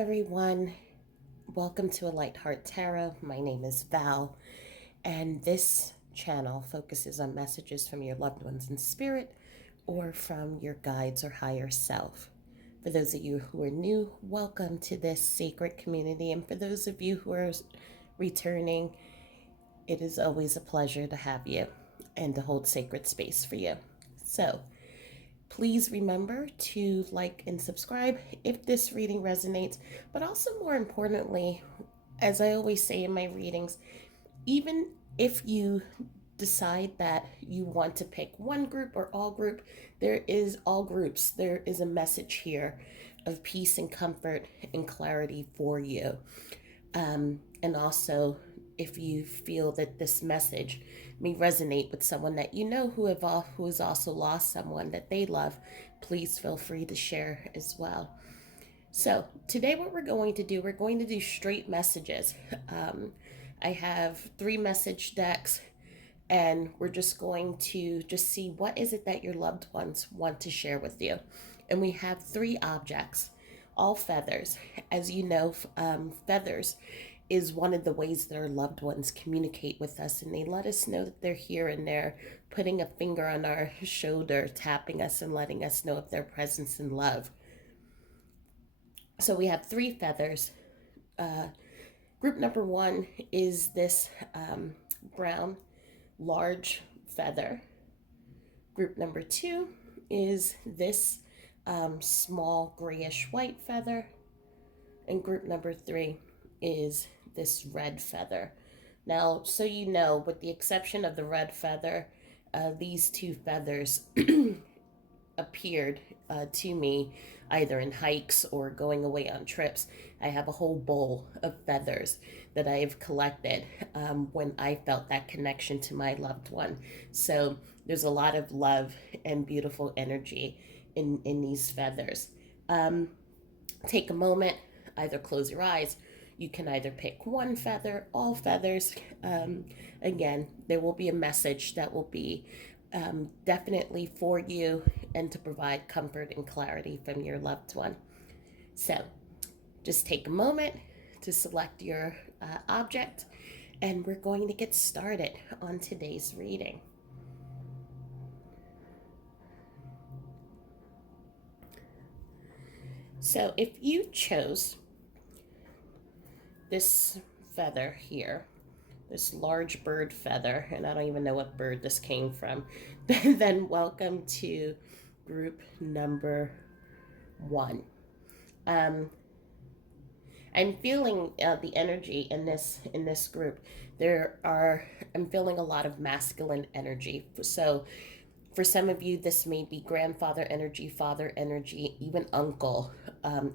everyone. Welcome to A Light Heart Tarot. My name is Val, and this channel focuses on messages from your loved ones in spirit or from your guides or higher self. For those of you who are new, welcome to this sacred community, and for those of you who are returning, it is always a pleasure to have you and to hold sacred space for you. So, please remember to like and subscribe if this reading resonates, but also more importantly, as I always say in my readings, even if you decide that you want to pick one group or all group, there is all groups. There is a message here of peace and comfort and clarity for you. And also, if you feel that this message may resonate with someone that you know who has also lost someone that they love, please feel free to share as well. So today, what we're going to do straight messages. I have 3 message decks, and we're just going to just see what is it that your loved ones want to share with you. And we have 3 objects, all feathers. As you know, feathers is one of the ways that our loved ones communicate with us, and they let us know that they're here, and they're putting a finger on our shoulder, tapping us and letting us know of their presence and love. So we have 3 feathers. Group number 1 is this brown large feather. Group number 2 is this small grayish white feather. And group number 3 is this red feather. Now, so you know, with the exception of the red feather, these 2 feathers appeared to me either in hikes or going away on trips. I have a whole bowl of feathers that I have collected when I felt that connection to my loved one. So there's a lot of love and beautiful energy in these feathers. Take a moment, either close your eyes. You can either pick one feather, all feathers. Again, there will be a message that will be definitely for you and to provide comfort and clarity from your loved one. So just take a moment to select your object, and we're going to get started on today's reading. So if you chose this feather here, this large bird feather, and I don't even know what bird this came from, then welcome to group number 1. I'm feeling the energy in this group. I'm feeling a lot of masculine energy. So for some of you, this may be grandfather energy, father energy, even uncle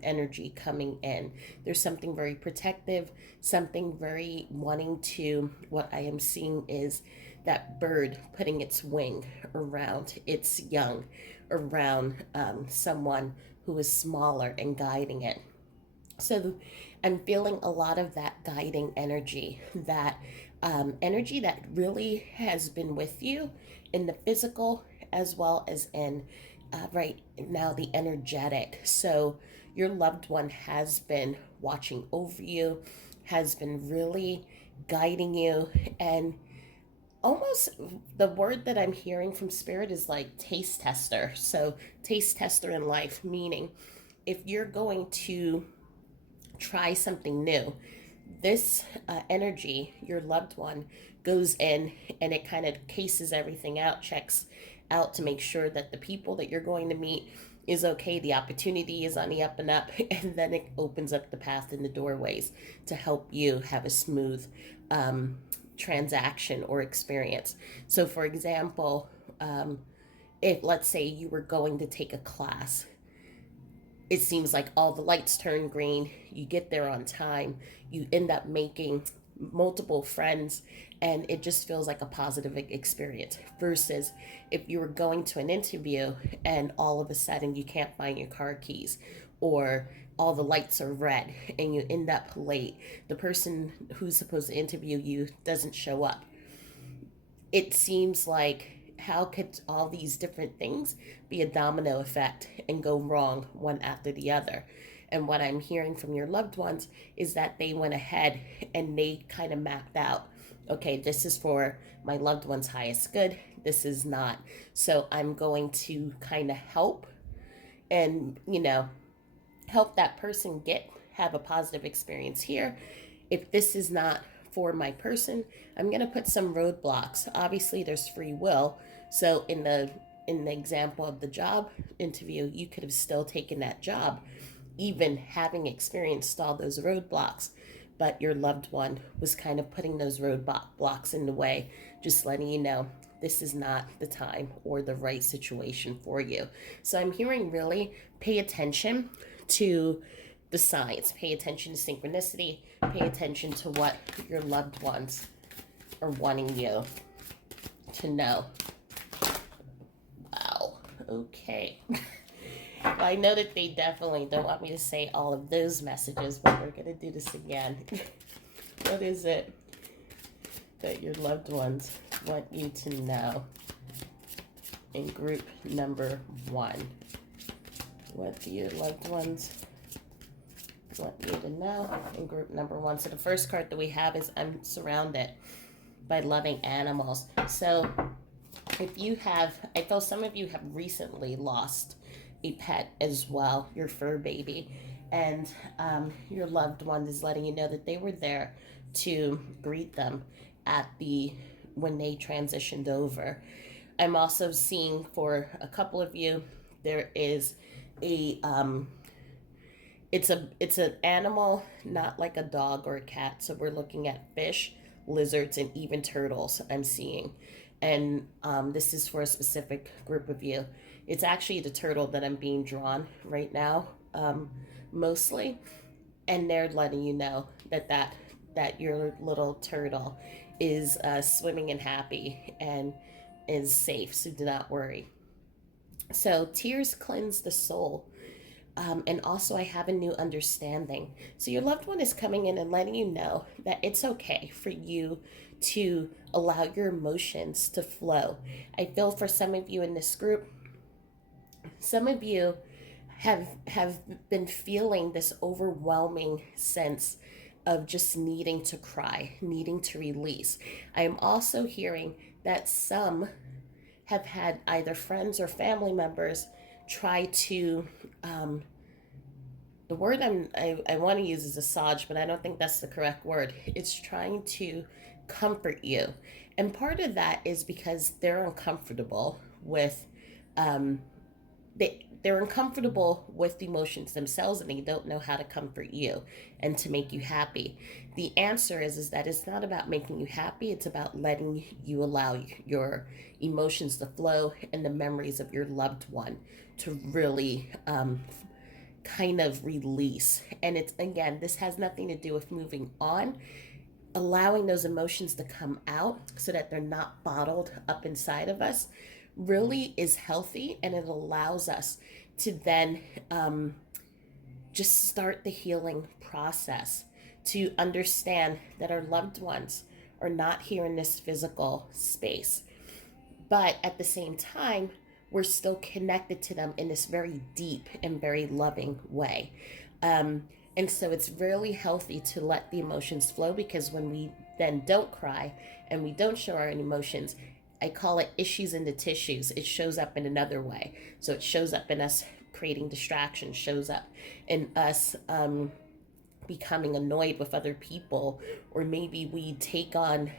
energy coming in. There's something very protective, something very wanting to, what I am seeing is that bird putting its wing around its young, around someone who is smaller and guiding it. So I'm feeling a lot of that guiding energy, that energy that really has been with you in the physical as well as in right now the energetic. So your loved one has been watching over you, has been really guiding you, and almost the word that I'm hearing from spirit is like taste tester. So taste tester in life, meaning if you're going to try something new, this energy, your loved one, goes in and it kind of cases everything out, checks out to make sure that the people that you're going to meet is okay, the opportunity is on the up and up, and then it opens up the path in the doorways to help you have a smooth transaction or experience. So for example, if let's say you were going to take a class, it seems like all the lights turn green, you get there on time, you end up making multiple friends, and it just feels like a positive experience. Versus if you were going to an interview and all of a sudden you can't find your car keys, or all the lights are red and you end up late, the person who's supposed to interview you doesn't show up. It seems like, how could all these different things be a domino effect and go wrong one after the other? And what I'm hearing from your loved ones is that they went ahead and they kind of mapped out, okay, this is for my loved one's highest good, this is not. So I'm going to kind of help and, help that person have a positive experience here. If this is not for my person, I'm going to put some roadblocks. Obviously there's free will. So in the example of the job interview, you could have still taken that job even having experienced all those roadblocks, but your loved one was kind of putting those roadblocks in the way, just letting you know this is not the time or the right situation for you. So I'm hearing really pay attention to the signs, pay attention to synchronicity, pay attention to what your loved ones are wanting you to know. Wow. Okay. Well, I know that they definitely don't want me to say all of those messages, but we're going to do this again. What is it that your loved ones want you to know in group number 1? What do your loved ones want you to know in group number 1? So the first card that we have is I'm surrounded by loving animals. So if you have, I feel some of you have recently lost a pet as well, your fur baby, and your loved one is letting you know that they were there to greet them at when they transitioned over. I'm also seeing for a couple of you there is a it's an animal, not like a dog or a cat. So we're looking at fish, lizards, and even turtles. I'm seeing, and this is for a specific group of you. It's actually the turtle that I'm being drawn right now, mostly, and they're letting you know that your little turtle is swimming and happy and is safe. So do not worry. So tears cleanse the soul. And also, I have a new understanding. So, your loved one is coming in and letting you know that it's okay for you to allow your emotions to flow. I feel for some of you in this group, some of you have been feeling this overwhelming sense of just needing to cry, needing to release. I am also hearing that some have had either friends or family members try to the word I want to use is massage, but I don't think that's the correct word. It's trying to comfort you, and part of that is because they're uncomfortable with they're uncomfortable with the emotions themselves, and they don't know how to comfort you and to make you happy. The answer is that it's not about making you happy, it's about letting you allow your emotions to flow and the memories of your loved one to really kind of release. And it's, again, this has nothing to do with moving on. Allowing those emotions to come out so that they're not bottled up inside of us really is healthy, and it allows us to then just start the healing process, to understand that our loved ones are not here in this physical space, but at the same time we're still connected to them in this very deep and very loving way. And so it's really healthy to let the emotions flow, because when we then don't cry and we don't show our emotions, I call it issues in the tissues. It shows up in another way. So it shows up in us creating distractions, shows up in us becoming annoyed with other people, or maybe we take on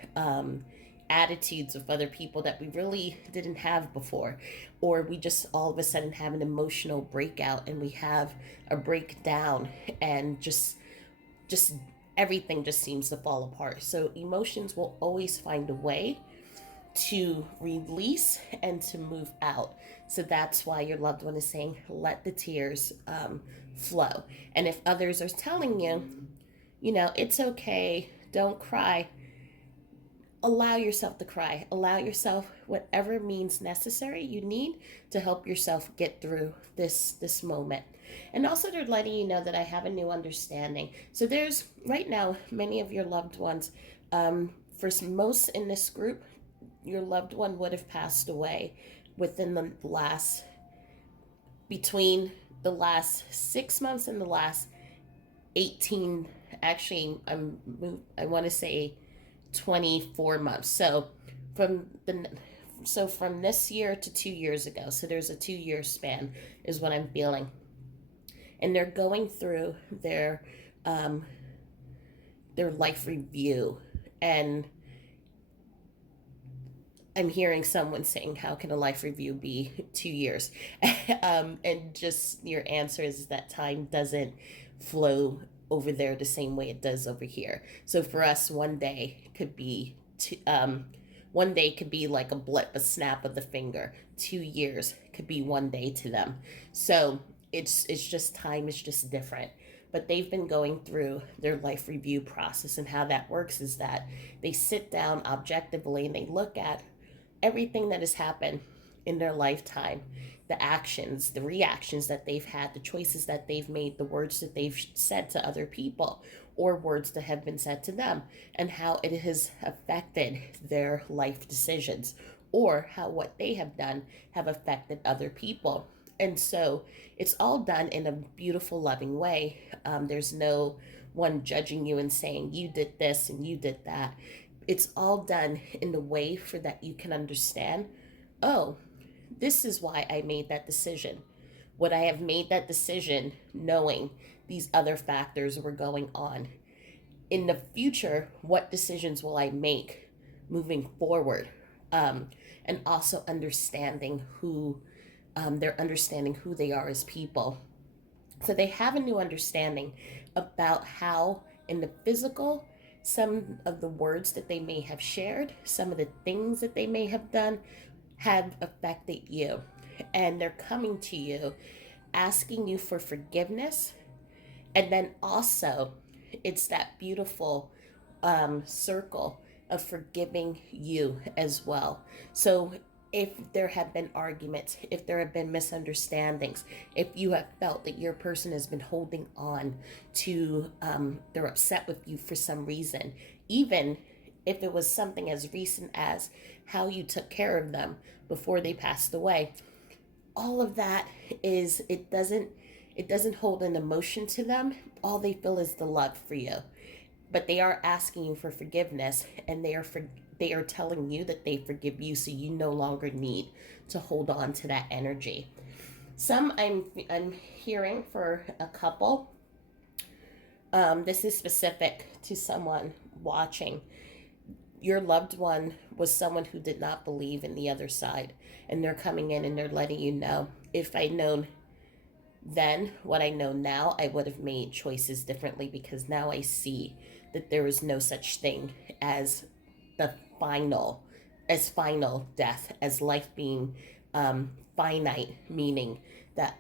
attitudes with other people that we really didn't have before, or we just all of a sudden have an emotional breakout and we have a breakdown, and just everything just seems to fall apart. So emotions will always find a way to release and to move out. So that's why your loved one is saying, let the tears flow. And if others are telling you, it's okay, don't cry, allow yourself to cry. Allow yourself whatever means necessary you need to help yourself get through this moment. And also, they're letting you know that I have a new understanding. So there's right now many of your loved ones. For most in this group, your loved one would have passed away within between the last 6 months and the last 18, actually, I want to say 24 months. From the from this year to 2 years ago, so there's a 2 year span is what I'm feeling, and they're going through um, their life review, and I'm hearing someone saying, "How can a life review be 2 years?" And just your answer is that time doesn't flow over there the same way it does over here. So for us, one day could be like a blip, a snap of the finger. 2 years could be one day to them. So it's just time is just different. But they've been going through their life review process, and how that works is that they sit down objectively and they look at everything that has happened in their lifetime, the actions, the reactions that they've had, the choices that they've made, the words that they've said to other people, or words that have been said to them, and how it has affected their life decisions, or how what they have done have affected other people. And so it's all done in a beautiful, loving way. There's no one judging you and saying, you did this and you did that. It's all done in a way for that you can understand, oh, this is why I made that decision. Would I have made that decision knowing these other factors were going on? In the future, what decisions will I make moving forward? And also understanding they're understanding who they are as people. So they have a new understanding about how, in the physical, some of the words that they may have shared, some of the things that they may have done, have affected you. And they're coming to you asking you for forgiveness. And then also, it's that beautiful circle of forgiving you as well. So if there have been arguments, if there have been misunderstandings, if you have felt that your person has been holding on to, they're upset with you for some reason, even if it was something as recent as how you took care of them before they passed away, all of that is, it doesn't hold an emotion to them. All they feel is the love for you, but they are asking you for forgiveness, and they are telling you that they forgive you, so you no longer need to hold on to that energy. Some I'm hearing for a couple. This is specific to someone watching. Your loved one was someone who did not believe in the other side, and they're coming in and they're letting you know, if I'd known then what I know now, I would have made choices differently, because now I see that there is no such thing as the final death, as life being finite, meaning that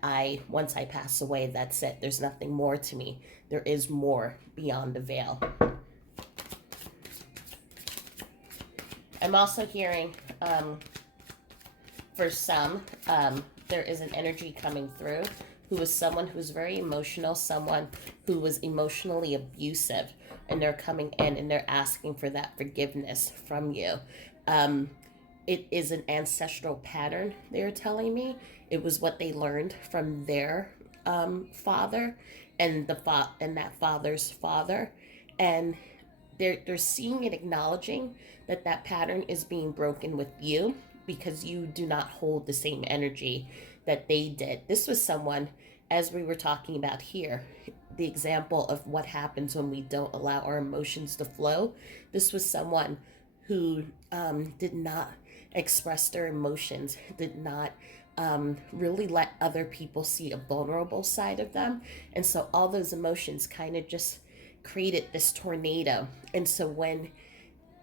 once I pass away, that's it. There's nothing more to me. There is more beyond the veil. I'm also hearing, for some, there is an energy coming through who is someone who's very emotional, someone who was emotionally abusive, and they're coming in and they're asking for that forgiveness from you. It is an ancestral pattern, they're telling me. It was what they learned from their father, and and that father's father, and they're seeing and acknowledging that that pattern is being broken with you, because you do not hold the same energy that they did. This was someone, as we were talking about here, the example of what happens when we don't allow our emotions to flow. This was someone who did not express their emotions, did not really let other people see a vulnerable side of them. And so all those emotions kind of just created this tornado. And so when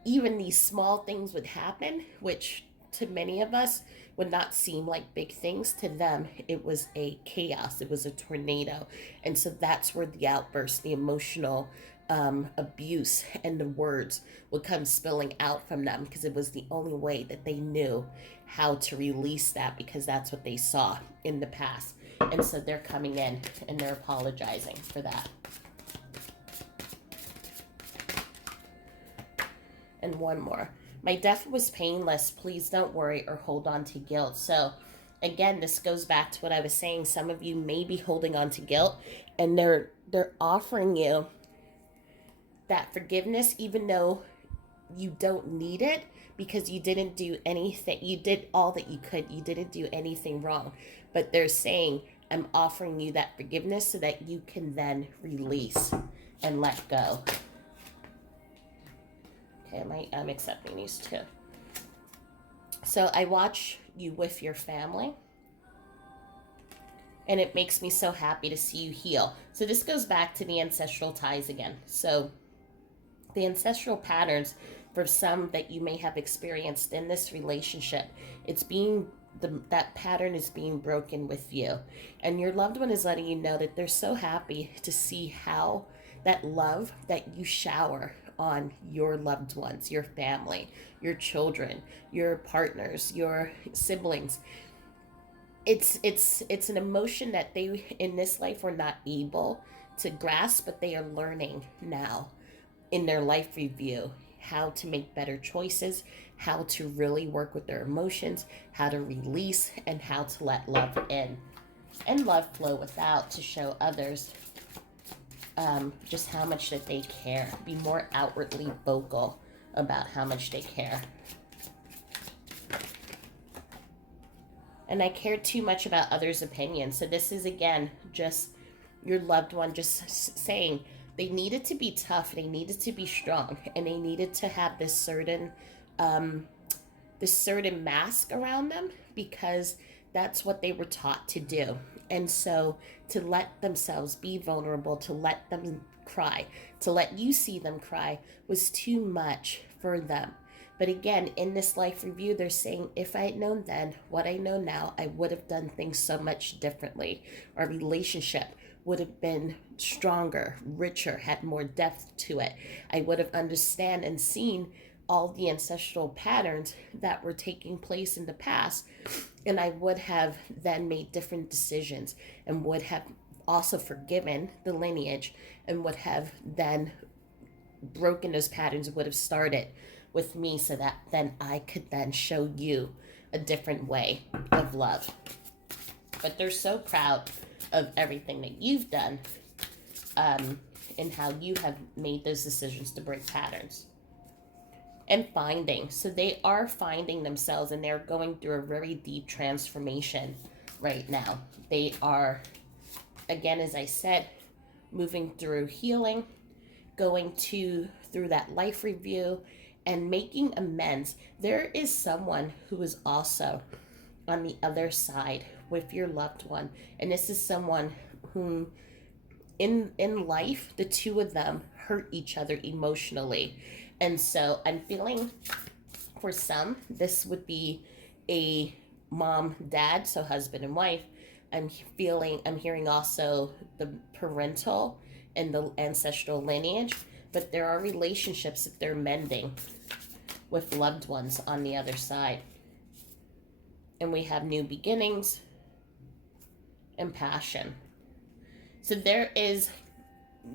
even these small things would happen, which to many of us would not seem like big things, to them it was a chaos, it was a tornado. And so that's where the outburst, the emotional abuse, and the words would come spilling out from them, because it was the only way that they knew how to release that, because that's what they saw in the past. And so they're coming in and they're apologizing for that. And one more. My death was painless. Please don't worry or hold on to guilt. So again, this goes back to what I was saying. Some of you may be holding on to guilt, and they're offering you that forgiveness even though you don't need it, because you didn't do anything. You did all that you could. You didn't do anything wrong. But they're saying, I'm offering you that forgiveness so that you can then release and let go. Okay, I'm accepting these too. So I watch you with your family, and it makes me so happy to see you heal. So this goes back to the ancestral ties again. So the ancestral patterns, for some that you may have experienced in this relationship, it's being that pattern is being broken with you, and your loved one is letting you know that they're so happy to see how that love that you shower on your loved ones, your family, your children, your partners, your siblings. It's an emotion that they in this life were not able to grasp, but they are learning now in their life review how to make better choices, how to really work with their emotions, how to release, and how to let love in and love flow without, to show others just how much that they care. Be more outwardly vocal about how much they care. And I care too much about others' opinions. So this is, again, just your loved one just saying they needed to be tough, they needed to be strong, and they needed to have this certain mask around them, because that's what they were taught to do. And so to let themselves be vulnerable, to let them cry, to let you see them cry, was too much for them. But again, in this life review, they're saying, if I had known then what I know now, I would have done things so much differently. Our relationship would have been stronger, richer, had more depth to it. I would have understand and seen all the ancestral patterns that were taking place in the past, and I would have then made different decisions, and would have also forgiven the lineage, and would have then broken those patterns, would have started with me, so that then I could then show you a different way of love. But they're so proud of everything that you've done, and how you have made those decisions to break patterns. And finding. So they are finding themselves, and they're going through a very deep transformation right now. They are, again, as I said, moving through healing, going through that life review, and making amends. There is someone who is also on the other side with your loved one, and this is someone whom in life the two of them hurt each other emotionally. And so I'm feeling, for some, this would be a mom, dad, so husband and wife. I'm hearing also the parental and the ancestral lineage, but there are relationships that they're mending with loved ones on the other side. And we have new beginnings and passion. So there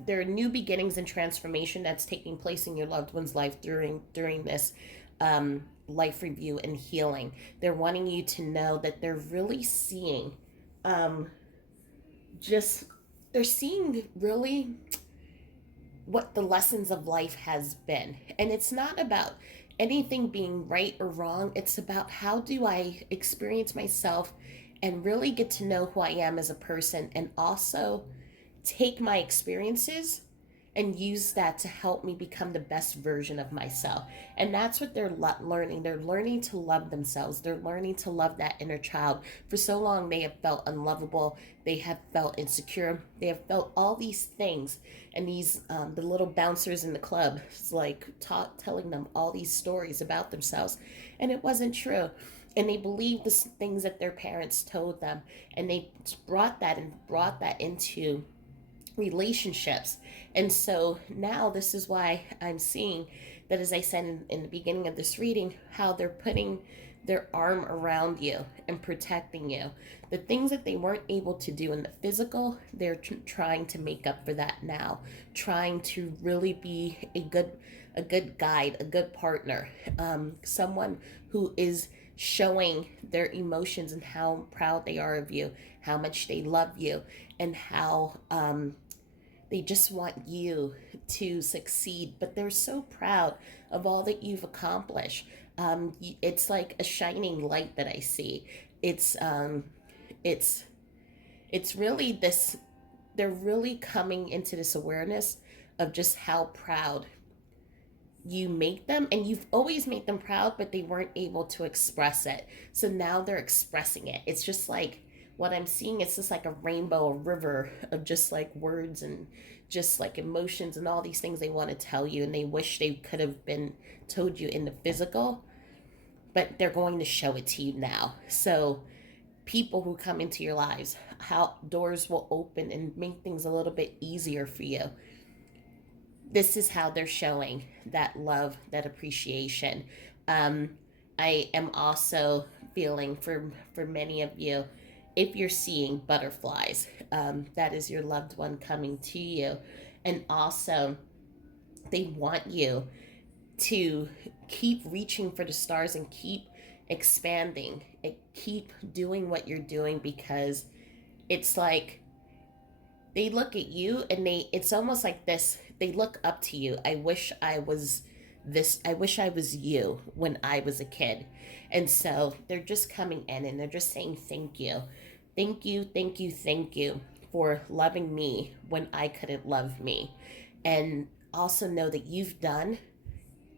are new beginnings and transformation that's taking place in your loved one's life during this life review and healing. They're wanting you to know that they're really seeing they're seeing really what the lessons of life has been. And it's not about anything being right or wrong. It's about, how do I experience myself and really get to know who I am as a person, and also take my experiences and use that to help me become the best version of myself. And that's what they're learning. They're learning to love themselves. They're learning to love that inner child. For so long, they have felt unlovable. They have felt insecure. They have felt all these things. And these, the little bouncers in the club, like telling them all these stories about themselves. And it wasn't true. And they believed the things that their parents told them. And they brought that into relationships. And so now this is why I'm seeing that, as I said in the beginning of this reading, how they're putting their arm around you and protecting you. The things that they weren't able to do in the physical, they're trying to make up for that now, trying to really be a good guide, a good partner, someone who is showing their emotions and how proud they are of you, how much they love you, and how they just want you to succeed. But they're so proud of all that you've accomplished. It's like a shining light that I see. It's um, it's it's really this. They're really coming into this awareness of just how proud you make them, and you've always made them proud, but they weren't able to express it, so now they're expressing it. It's just like what I'm seeing, it's just like a rainbow, a river of just like words and just like emotions and all these things they want to tell you, and they wish they could have been told you in the physical, but they're going to show it to you now. So people who come into your lives, how doors will open and make things a little bit easier for you. This is how they're showing that love, that appreciation. Um, I am also feeling for many of you, if you're seeing butterflies, that is your loved one coming to you, and also they want you to keep reaching for the stars and keep expanding and keep doing what you're doing, because it's like they look at you and it's almost like this, they look up to you. I wish I was this, I wish I was you when I was a kid. And so they're just coming in and they're just saying thank you, thank you, thank you, thank you for loving me when I couldn't love me. And also know that you've done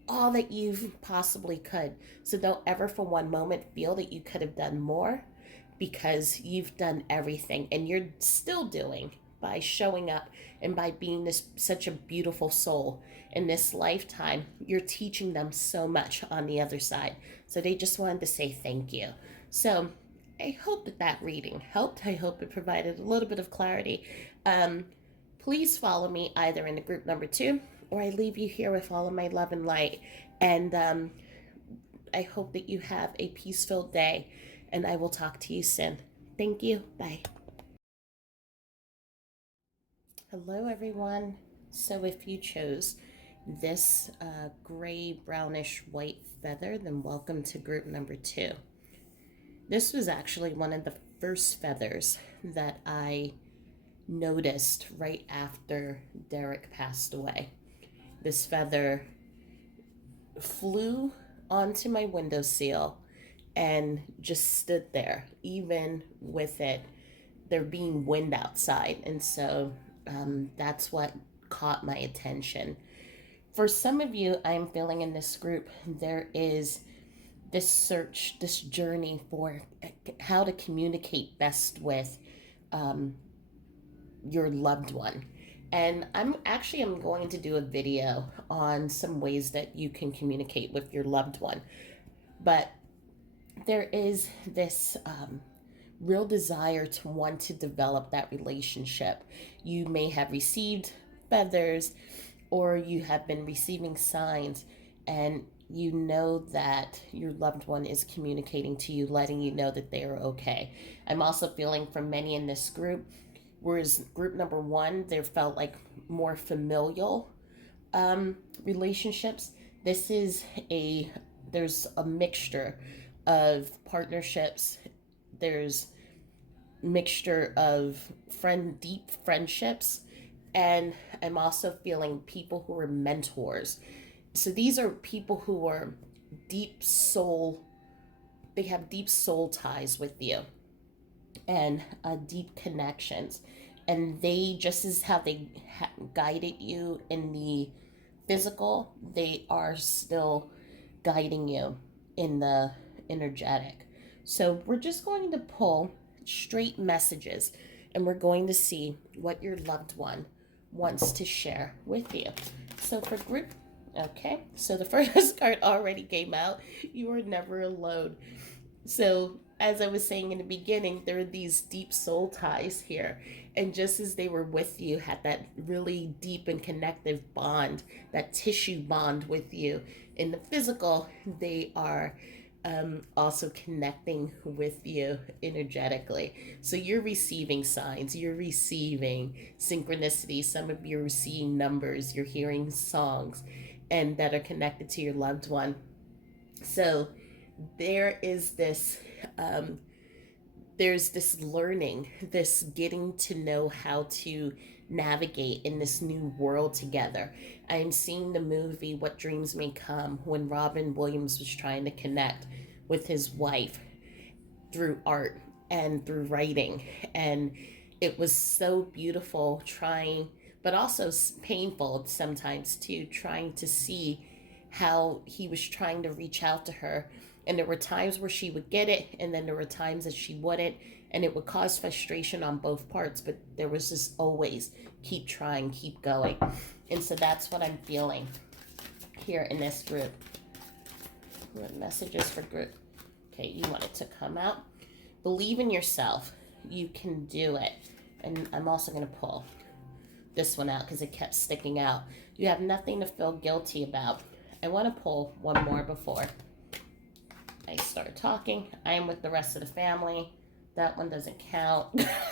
all that you possibly could. So don't ever for one moment feel that you could have done more, because you've done everything and you're still doing, by showing up and by being this such a beautiful soul in this lifetime. You're teaching them so much on the other side. So they just wanted to say thank you. So I hope that that reading helped. I hope it provided a little bit of clarity. Um, Please follow me either in the group number 2, or I leave you here with all of my love and light. And I hope that you have a peace-filled day, and I will talk to you soon. Thank you. Bye. Hello, everyone. So if you chose this gray, brownish, white feather, then welcome to group number 2. This was actually one of the first feathers that I noticed right after Derek passed away. This feather flew onto my windowsill and just stood there, even with it there being wind outside. And so that's what caught my attention. For some of you, I'm feeling in this group, there is this search, this journey for how to communicate best with um, your loved one. And I'm going to do a video on some ways that you can communicate with your loved one. But there is this real desire to want to develop that relationship. You may have received feathers, or you have been receiving signs, and you know that your loved one is communicating to you, letting you know that they are okay. I'm also feeling for many in this group, whereas group number 1, there felt like more familial relationships. This is there's a mixture of partnerships. There's mixture of deep friendships, and I'm also feeling people who are mentors. So these are people who are deep soul, they have deep soul ties with you, and deep connections. And they, just as how they guided you in the physical, they are still guiding you in the energetic. So we're just going to pull straight messages, and we're going to see what your loved one wants to share with you. So for group, okay, so the first card already came out. You are never alone. So, as I was saying in the beginning, there are these deep soul ties here. And just as they were with you, had that really deep and connective bond, that tissue bond with you in the physical, they are also connecting with you energetically. So you're receiving signs, you're receiving synchronicity. Some of you are seeing numbers, you're hearing songs, and that are connected to your loved one. So there is this um, there's this learning, this getting to know how to navigate in this new world together. I'm seeing the movie What Dreams May Come when Robin Williams was trying to connect with his wife through art and through writing. And it was so beautiful trying, but also painful sometimes too, trying to see how he was trying to reach out to her. And there were times where she would get it, and then there were times that she wouldn't. And it would cause frustration on both parts, but there was just always keep trying, keep going. And so that's what I'm feeling here in this group. What messages for group? Okay, you want it to come out. Believe in yourself. You can do it. And I'm also going to pull this one out because it kept sticking out. You have nothing to feel guilty about. I want to pull one more before I start talking. I am with the rest of the family. That one doesn't count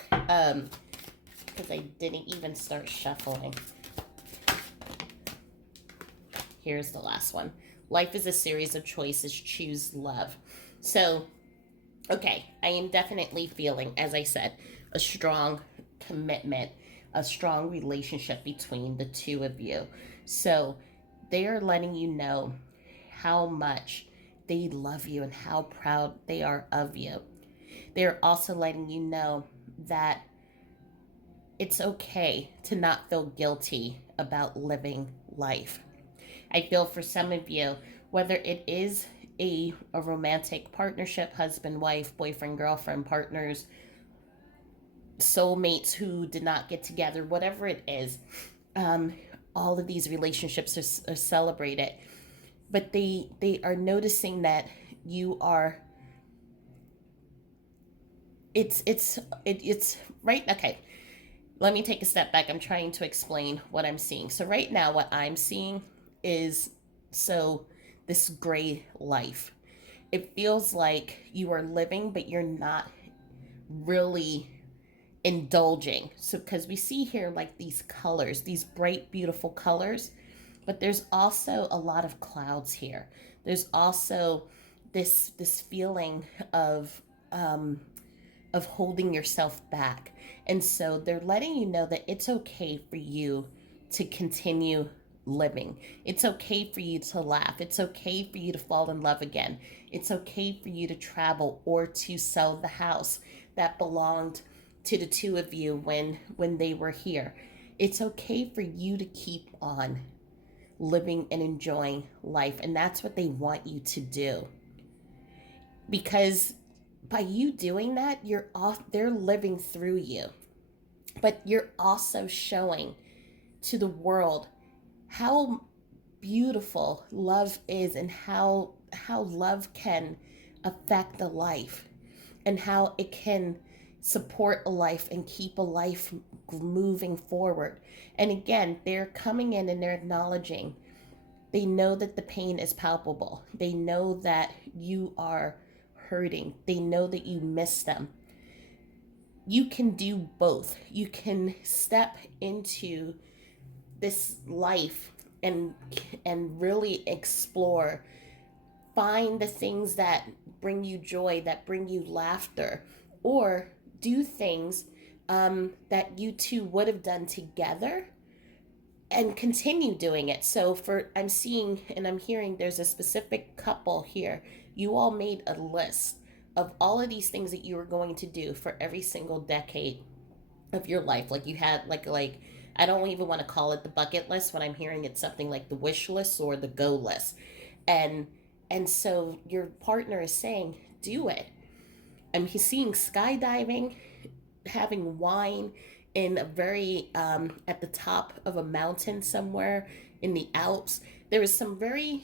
because I didn't even start shuffling. Here's the last one. Life is a series of choices. Choose love. So, okay, I am definitely feeling, as I said, a strong commitment, a strong relationship between the two of you. So, they are letting you know how much they love you and how proud they are of you. They're also letting you know that it's okay to not feel guilty about living life. I feel for some of you, whether it is a romantic partnership, husband, wife, boyfriend, girlfriend, partners, soulmates who did not get together, whatever it is, all of these relationships are celebrated. But they are noticing that you are it's right. Okay, let me take a step back. I'm trying to explain what I'm seeing. So right now what I'm seeing is so this gray life. It feels like you are living but you're not really indulging. So because we see here like these colors, these bright beautiful colors, but there's also a lot of clouds here. There's also this feeling of holding yourself back. And so they're letting you know that it's okay for you to continue living. It's okay for you to laugh. It's okay for you to fall in love again. It's okay for you to travel or to sell the house that belonged to the two of you when they were here. It's okay for you to keep on living and enjoying life, and that's what they want you to do. Because by you doing that, they're living through you. But you're also showing to the world how beautiful love is and how love can affect a life and how it can support a life and keep a life moving forward. And again, they're coming in and they're acknowledging. They know that the pain is palpable. They know that you are hurting. They know that you miss them. You can do both. You can step into this life and really explore, find the things that bring you joy, that bring you laughter, or do things that you two would have done together and continue doing it. So for I'm seeing and I'm hearing there's a specific couple here. You all made a list of all of these things that you were going to do for every single decade of your life. Like you had like I don't even want to call it the bucket list when I'm hearing it's something like the wish list or the go list. And and so your partner is saying, do it. He's seeing skydiving, having wine in a very at the top of a mountain somewhere in the Alps. There is some very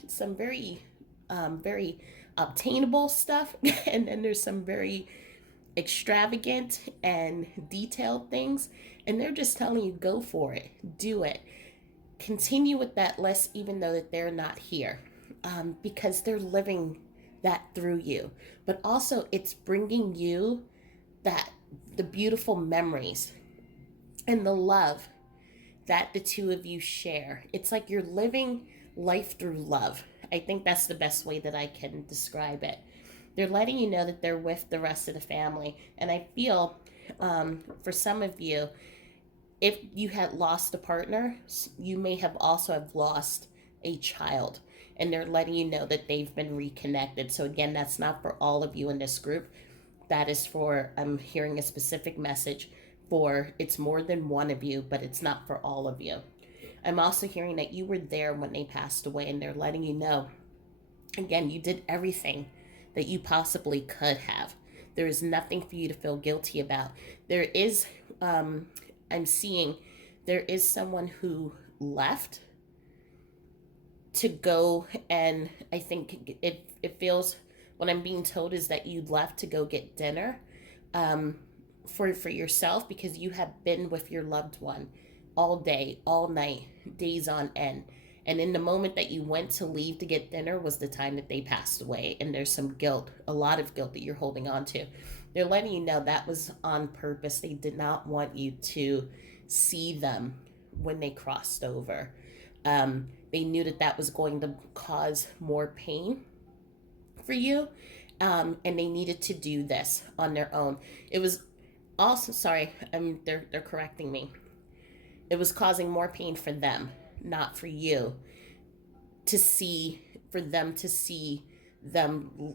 obtainable stuff, and then there's some very extravagant and detailed things. And they're just telling you, go for it, do it, continue with that list, even though that they're not here, because they're living that through you. But also, it's bringing you that the beautiful memories and the love that the two of you share. It's like you're living life through love. I think that's the best way that I can describe it. They're letting you know that they're with the rest of the family. And I feel for some of you, if you had lost a partner, you may have also have lost a child, and they're letting you know that they've been reconnected. So again, that's not for all of you in this group. That is for, I'm hearing a specific message for, it's more than one of you, but it's not for all of you. I'm also hearing that you were there when they passed away, and they're letting you know, again, you did everything that you possibly could have. There is nothing for you to feel guilty about. There is, I'm seeing, there is someone who left to go, and I think it feels, what I'm being told is that you left to go get dinner um, for yourself, because you have been with your loved one all day, all night, days on end. And in the moment that you went to leave to get dinner was the time that they passed away. And there's some guilt, a lot of guilt that you're holding on to. They're letting you know that was on purpose. They did not want you to see them when they crossed over. They knew that that was going to cause more pain for you. And they needed to do this on their own. It was also, sorry, they're correcting me. It was causing more pain for them, not for you, to see, for them to see them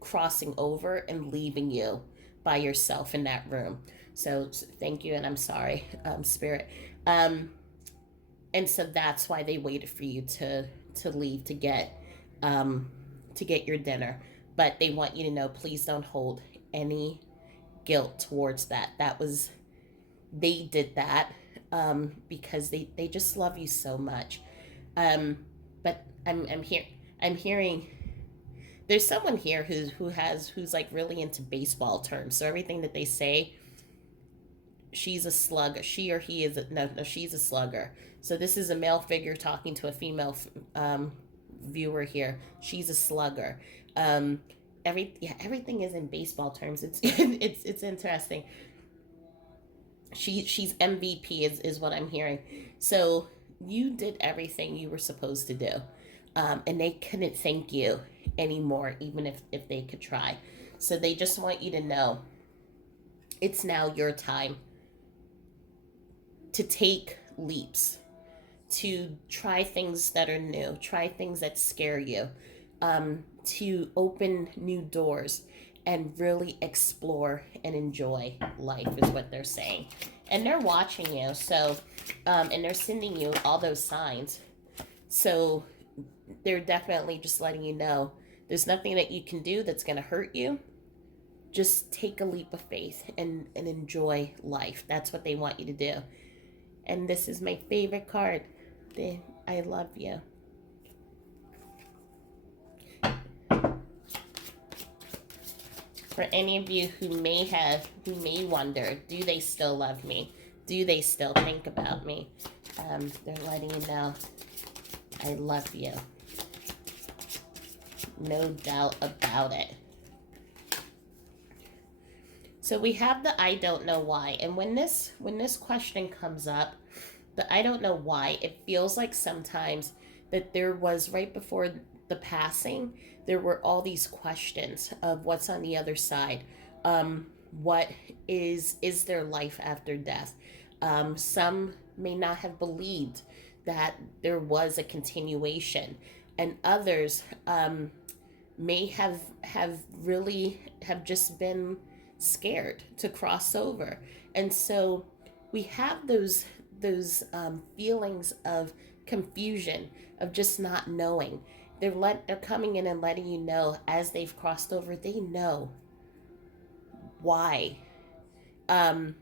crossing over and leaving you by yourself in that room. So thank you, and I'm sorry, Spirit. And so that's why they waited for you to leave to get your dinner. But they want you to know, please don't hold any guilt towards that. That was, they did that because they just love you so much. But I'm hearing there's someone here who's like really into baseball terms. So everything that they say, she's a slugger. She or he is no, she's a slugger. So this is a male figure talking to a female viewer here. She's a slugger. Everything is in baseball terms. It's interesting. She's MVP is what I'm hearing. So you did everything you were supposed to do, and they couldn't thank you anymore, even if they could try. So they just want you to know it's now your time to take leaps, to try things that are new, try things that scare you, to open new doors and really explore and enjoy life, is what they're saying. And they're watching you, so, and they're sending you all those signs. So they're definitely just letting you know there's nothing that you can do that's going to hurt you. Just take a leap of faith and enjoy life. That's what they want you to do. And this is my favorite card. I love you. For any of you who may wonder, do they still love me? Do they still think about me? They're letting you know, I love you. No doubt about it. So we have the I don't know why. And when this question comes up, the I don't know why, it feels like sometimes that there was, right before the passing, there were all these questions of what's on the other side. What is there life after death? Some may not have believed that there was a continuation, and others may have really have just been scared to cross over. And so we have those feelings of confusion, of just not knowing. They're coming in and letting you know, as they've crossed over, they know why the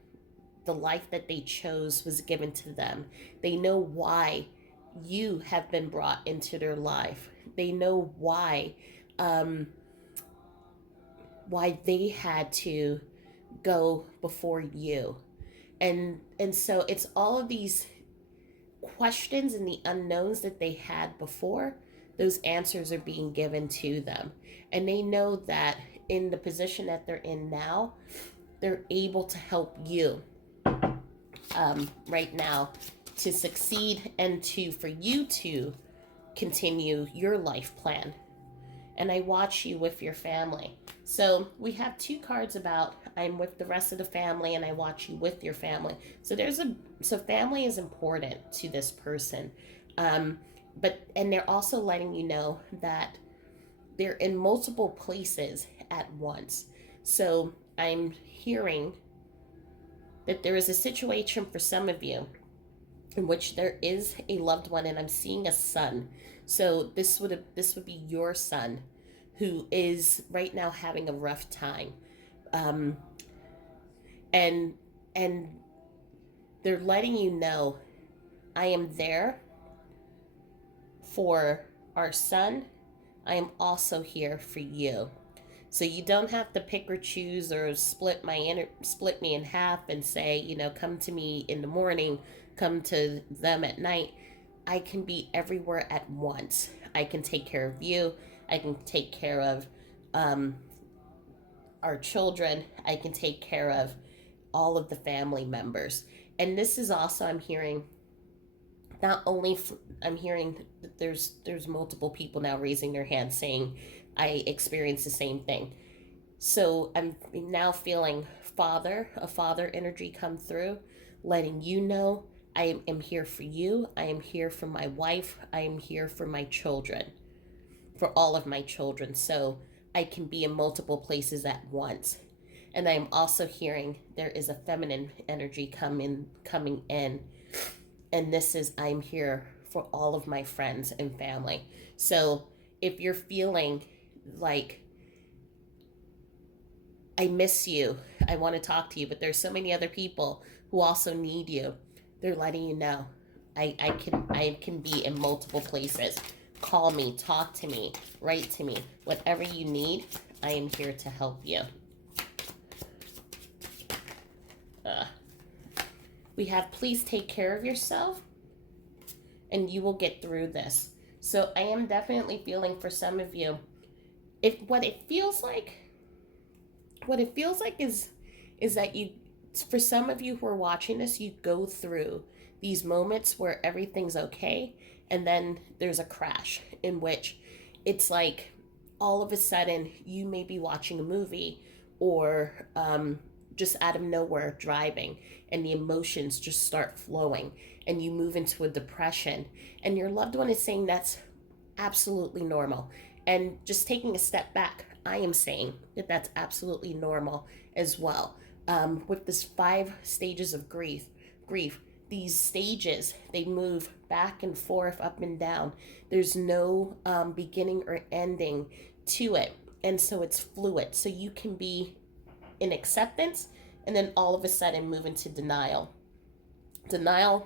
life that they chose was given to them. They know why you have been brought into their life. They know why they had to go before you. And so it's all of these questions and the unknowns that they had before, those answers are being given to them. And they know that in the position that they're in now, they're able to help you right now to succeed, and for you to continue your life plan and I watch you with your family. So we have two cards about I'm with the rest of the family and I watch you with your family. So family is important to this person. Um, and they're also letting you know that they're in multiple places at once. So I'm hearing that there is a situation for some of you in which there is a loved one, and I'm seeing a son. So this would be your son, who is right now having a rough time, um, and and they're letting you know I am there for our son. I am also here for you. So you don't have to pick or choose or split me in half and say, come to me in the morning, come to them at night. I can be everywhere at once. I can take care of you. I can take care of um, our children. I can take care of all of the family members. And this is also, I'm hearing, not only I'm hearing that there's multiple people now raising their hands saying I experience the same thing. So I'm now feeling a father energy come through, letting you know I am here for you. I am here for my wife. I am here for my children, for all of my children. So I can be in multiple places at once. And I'm also hearing there is a feminine energy coming in. And this is I'm here for all of my friends and family. So if you're feeling like I miss you, I want to talk to you, but there's so many other people who also need you, they're letting you know I can be in multiple places. Call me, talk to me, write to me, whatever you need, I am here to help you. We have please take care of yourself and you will get through this. So I am definitely feeling for some of you, if what it feels like is that you, for some of you who are watching this, you go through these moments where everything's okay, and then there's a crash in which it's like all of a sudden you may be watching a movie or just out of nowhere driving, and the emotions just start flowing and you move into a depression, and your loved one is saying that's absolutely normal. And just taking a step back, I am saying that that's absolutely normal as well. With this 5 stages of grief, these stages, they move back and forth, up and down. There's no beginning or ending to it, and so it's fluid. So you can be in acceptance, and then all of a sudden move into denial,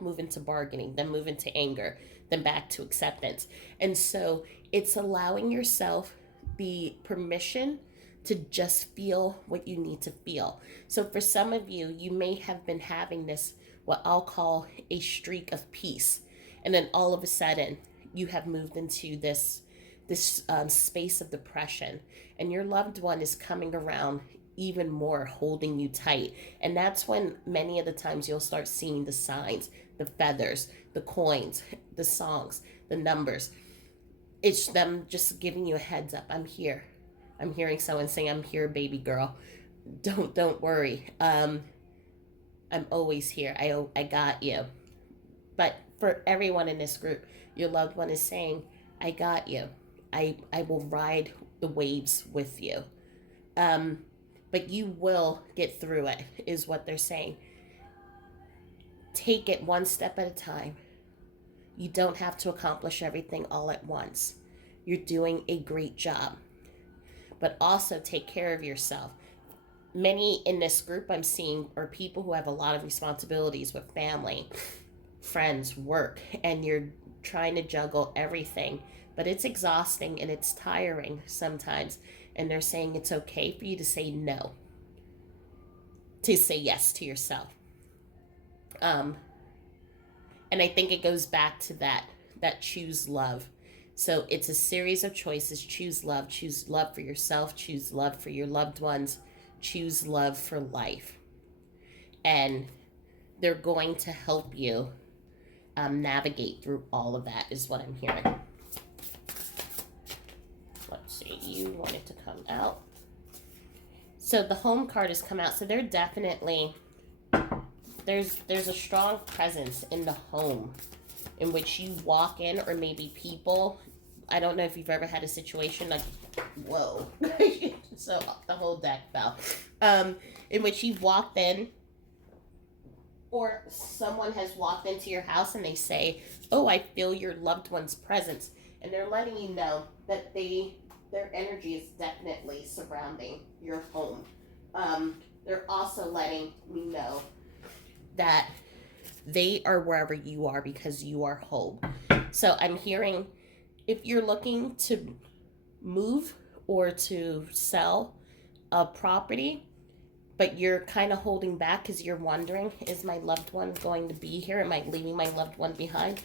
move into bargaining, then move into anger, then back to acceptance. And so it's allowing yourself the permission to just feel what you need to feel. So for some of you, you may have been having this, what I'll call a streak of peace. And then all of a sudden, you have moved into this space of depression, and your loved one is coming around even more, holding you tight. And that's when many of the times you'll start seeing the signs, the feathers, the coins, the songs, the numbers. It's them just giving you a heads up. I'm here. I'm hearing someone saying, I'm here, baby girl. Don't worry. I'm always here. I got you. But for everyone in this group, your loved one is saying, I got you. I will ride the waves with you. But you will get through it, is what they're saying. Take it one step at a time. You don't have to accomplish everything all at once. You're doing a great job. But also take care of yourself. Many in this group I'm seeing are people who have a lot of responsibilities with family, friends, work, and you're trying to juggle everything. But it's exhausting and it's tiring sometimes. And they're saying it's okay for you to say no, to say yes to yourself. And I think it goes back to that choose love. So it's a series of choices. Choose love for yourself, choose love for your loved ones, choose love for life. And they're going to help you navigate through all of that, is what I'm hearing. Let's see. you want it to come out. So the home card has come out. So they're definitely, there's a strong presence in the home in which you walk in, or maybe people. I don't know if you've ever had a situation like, whoa. So the whole deck fell. In which you walked in, or someone has walked into your house and they say, oh, I feel your loved one's presence. And they're letting you know that their energy is definitely surrounding your home. They're also letting me know that they are wherever you are because you are home. So I'm hearing, if you're looking to move or to sell a property, but you're kind of holding back because you're wondering, is my loved one going to be here? Am I leaving my loved one behind?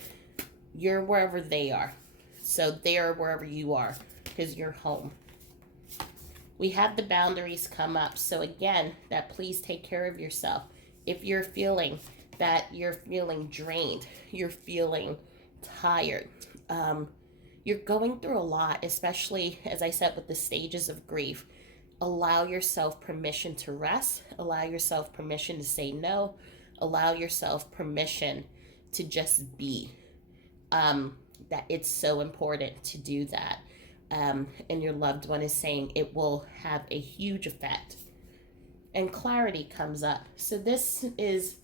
You're wherever they are. So they are wherever you are because you're home. We have the boundaries come up. So again, that please take care of yourself. If you're feeling that you're feeling drained, you're feeling tired, you're going through a lot, especially, as I said, with the stages of grief. Allow yourself permission to rest. Allow yourself permission to say no. Allow yourself permission to just be. That it's so important to do that. And your loved one is saying it will have a huge effect. And clarity comes up. So this is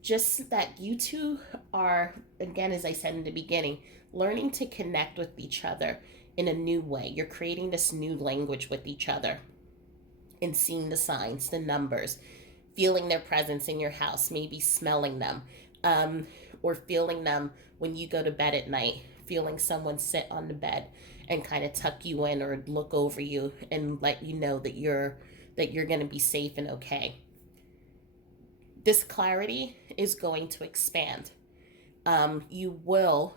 just that you two are, again, as I said in the beginning, learning to connect with each other in a new way. You're creating this new language with each other and seeing the signs, the numbers, feeling their presence in your house, maybe smelling them, or feeling them when you go to bed at night, feeling someone sit on the bed and kind of tuck you in or look over you and let you know that you're going to be safe and okay. This clarity is going to expand. You will,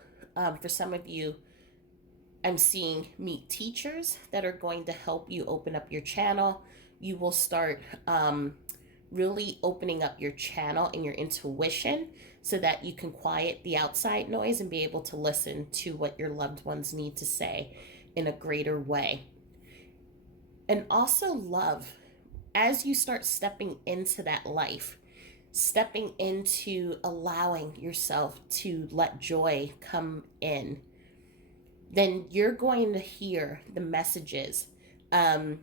for some of you, I'm seeing meet teachers that are going to help you open up your channel. You will start really opening up your channel and your intuition so that you can quiet the outside noise and be able to listen to what your loved ones need to say in a greater way. And also love. As you start stepping into that life, stepping into allowing yourself to let joy come in, then you're going to hear the messages. They're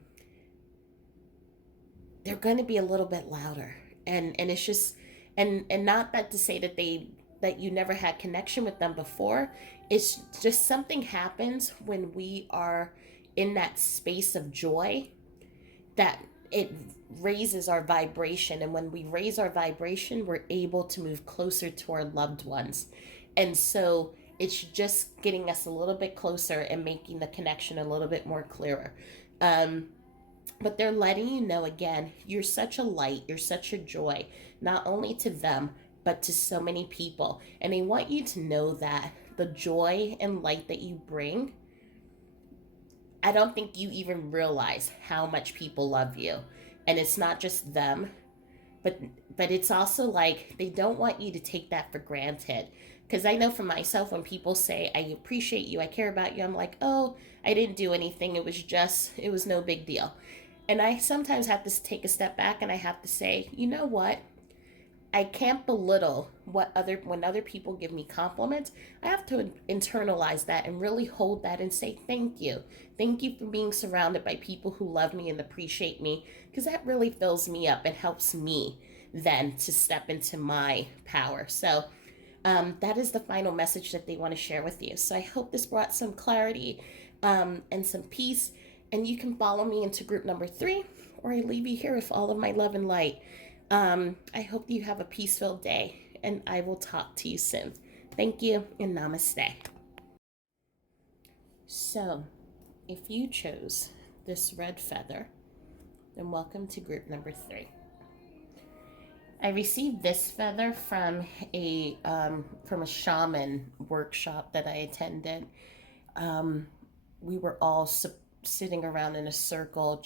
going to be a little bit louder, and it's just, and not that to say that you never had connection with them before. It's just something happens when we are in that space of joy that it raises our vibration, and when we raise our vibration, we're able to move closer to our loved ones. And so it's just getting us a little bit closer and making the connection a little bit more clearer. But they're letting you know, again, you're such a light, you're such a joy, not only to them, but to so many people. And they want you to know that the joy and light that you bring, I don't think you even realize how much people love you. And it's not just them, but it's also like they don't want you to take that for granted. Because I know for myself, when people say, I appreciate you, I care about you, I'm like, oh, I didn't do anything. It was no big deal. And I sometimes have to take a step back and I have to say, you know what? I can't belittle when other people give me compliments. I have to internalize that and really hold that and say thank you. Thank you for being surrounded by people who love me and appreciate me, because that really fills me up and helps me then to step into my power. So that is the final message that they want to share with you. So I hope this brought some clarity and some peace. And you can follow me into group number 3, or I leave you here with all of my love and light. I hope you have a peace-filled day, and I will talk to you soon. Thank you, and namaste. So, if you chose this red feather, then welcome to group number 3. I received this feather from a shaman workshop that I attended. We were all sitting around in a circle,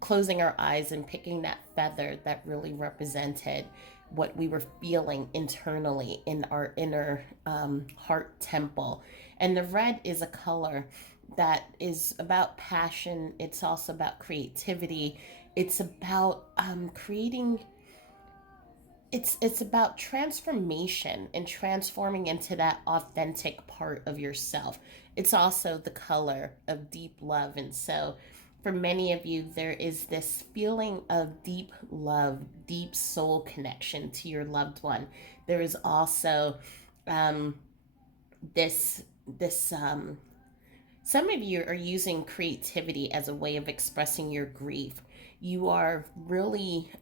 closing our eyes and picking that feather that really represented what we were feeling internally in our inner heart temple. And the red is a color that is about passion. It's also about creativity. It's about creating. It's about transformation and transforming into that authentic part of yourself. It's also the color of deep love, and so for many of you, there is this feeling of deep love, deep soul connection to your loved one. There is also um, this some of you are using creativity as a way of expressing your grief. You are really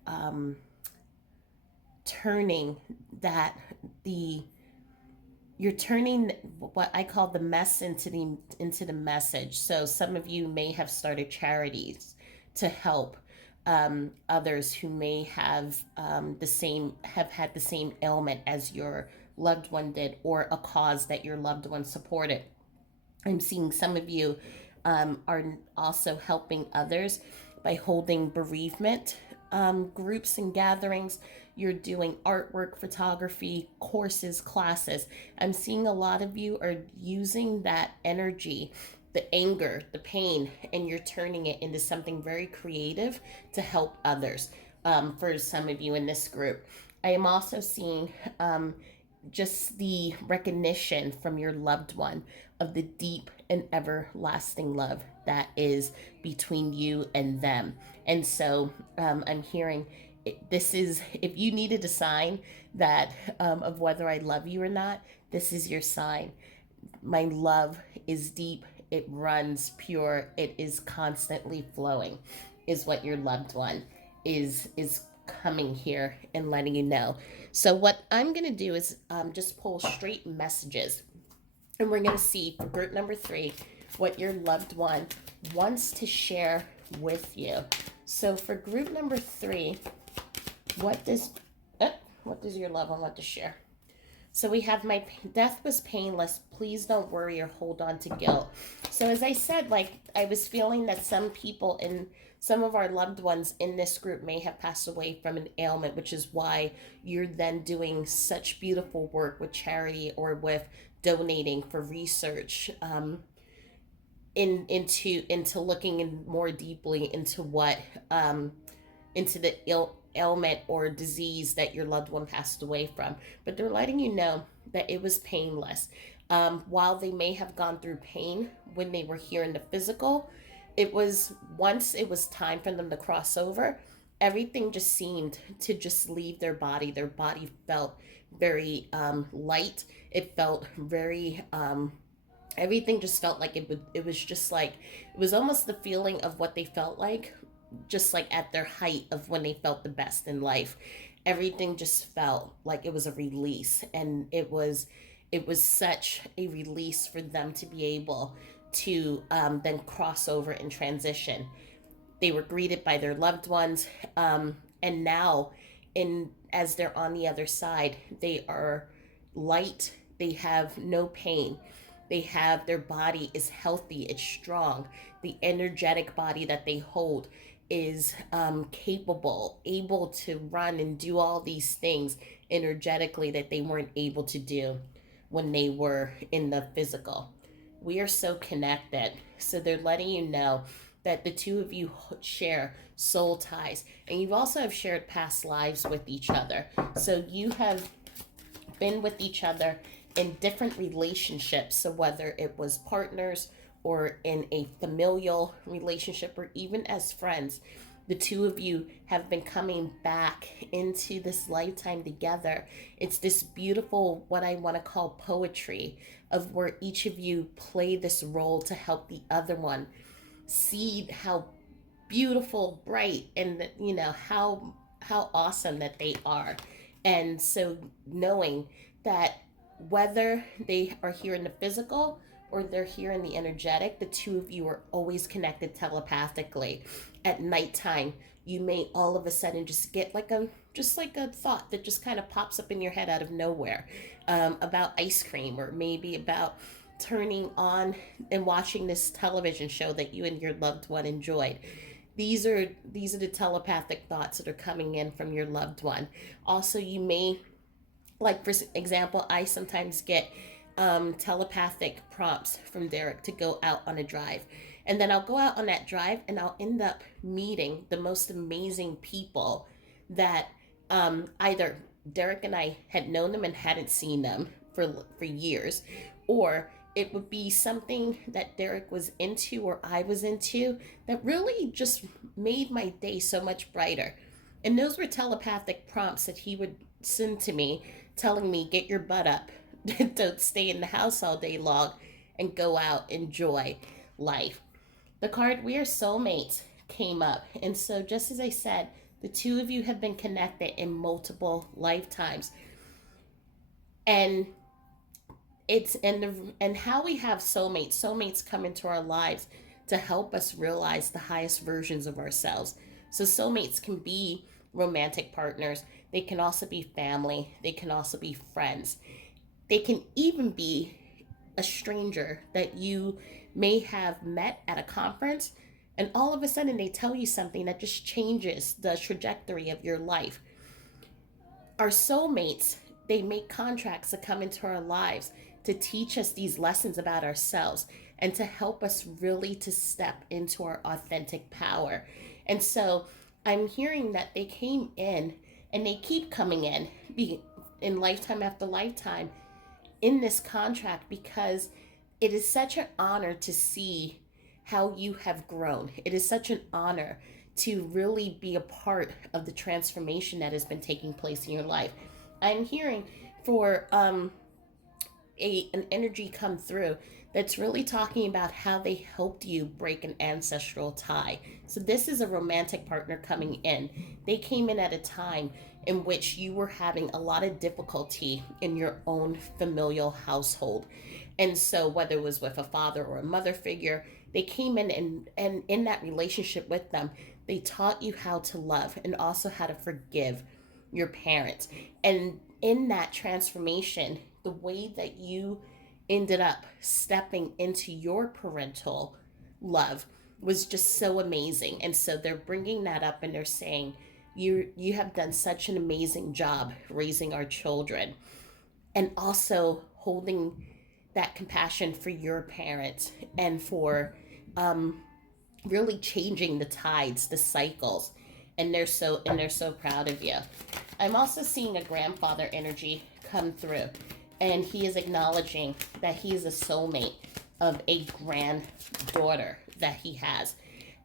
turning that the you're turning what I call the mess into the message. So some of you may have started charities to help others who may have had the same ailment as your loved one did, or a cause that your loved one supported. I'm seeing some of you are also helping others by holding bereavement groups and gatherings. You're doing artwork, photography, courses, classes. I'm seeing a lot of you are using that energy, the anger, the pain, and you're turning it into something very creative to help others. For some of you in this group, I am also seeing just the recognition from your loved one of the deep and everlasting love that is between you and them. And so I'm hearing this is, if you needed a sign that of whether I love you or not, this is your sign. My love is deep, it runs pure, it is constantly flowing, is what your loved one is coming here and letting you know. So what I'm going to do is just pull straight messages, and we're going to see for group number 3 what your loved one wants to share with you. So for group number 3, what does your loved one want to share? So we have my death was painless. Please don't worry or hold on to guilt. So as I said, like I was feeling that some people in some of our loved ones in this group may have passed away from an ailment, which is why you're then doing such beautiful work with charity or with donating for research into looking in more deeply into what into the ailment or disease that your loved one passed away from. But they're letting you know that it was painless. While they may have gone through pain when they were here in the physical, it was once it was time for them to cross over, everything just seemed to just leave their body. Their body felt very light. It felt very everything just felt like it was just like it was almost the feeling of what they felt like just like at their height of when they felt the best in life. Everything just felt like it was a release, and it was such a release for them to be able to then cross over and transition. They were greeted by their loved ones, and now in as they're on the other side, they are light. They have no pain. They have their body is healthy, it's strong. The energetic body that they hold is capable, able to run and do all these things energetically that they weren't able to do when they were in the physical. We are so connected. So they're letting you know that the two of you share soul ties, and you also have shared past lives with each other. So you have been with each other in different relationships. So whether it was partners or in a familial relationship or even as friends, the two of you have been coming back into this lifetime together. It's this beautiful, what I want to call poetry, of where each of you play this role to help the other one see how beautiful, bright, and how awesome that they are. And so knowing that whether they are here in the physical or they're here in the energetic, the two of you are always connected telepathically. At nighttime, you may all of a sudden just get like a thought that just kind of pops up in your head out of nowhere, about ice cream, or maybe about turning on and watching this television show that you and your loved one enjoyed. These are the telepathic thoughts that are coming in from your loved one. Also, you may, like for example, I sometimes get telepathic prompts from Derek to go out on a drive. And then I'll go out on that drive and I'll end up meeting the most amazing people that either Derek and I had known them and hadn't seen them for years, or it would be something that Derek was into or I was into that really just made my day so much brighter. And those were telepathic prompts that he would send to me, telling me, get your butt up, don't stay in the house all day long, and go out, enjoy life. The card We Are Soulmates came up. And so, just as I said, the two of you have been connected in multiple lifetimes. And and how we have soulmates come into our lives to help us realize the highest versions of ourselves. So soulmates can be romantic partners, they can also be family, they can also be friends, they can even be a stranger that you may have met at a conference, and all of a sudden they tell you something that just changes the trajectory of your life. Our soulmates, they make contracts that come into our lives to teach us these lessons about ourselves and to help us really to step into our authentic power. And so I'm hearing that they came in and they keep coming in lifetime after lifetime in this contract, because it is such an honor to see how you have grown. It is such an honor to really be a part of the transformation that has been taking place in your life. I'm hearing for an energy come through that's really talking about how they helped you break an ancestral tie. So this is a romantic partner coming in. They came in at a time in which you were having a lot of difficulty in your own familial household. And so whether it was with a father or a mother figure, they came in and in that relationship with them, they taught you how to love and also how to forgive your parents. And in that transformation, the way that you ended up stepping into your parental love was just so amazing. And so they're bringing that up and they're saying, you have done such an amazing job raising our children, and also holding that compassion for your parents and for really changing the tides, the cycles. And they're so proud of you. I'm also seeing a grandfather energy come through, and he is acknowledging that he is a soulmate of a granddaughter that he has.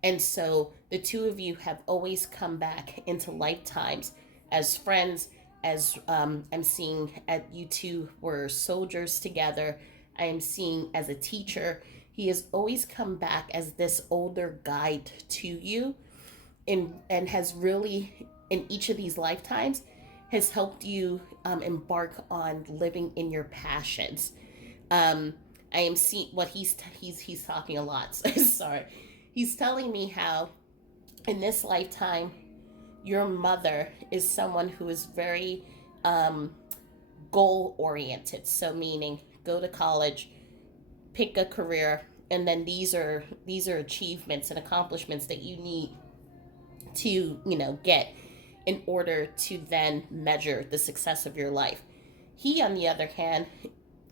And so the two of you have always come back into lifetimes as friends, as I'm seeing at you two were soldiers together. I am seeing as a teacher. He has always come back as this older guide to you, and has really, in each of these lifetimes, has helped you embark on living in your passions. I am seeing what he's talking a lot. Sorry, he's telling me how in this lifetime your mother is someone who is very goal oriented. So meaning go to college, pick a career, and then these are achievements and accomplishments that you need to get in order to then measure the success of your life. He, on the other hand,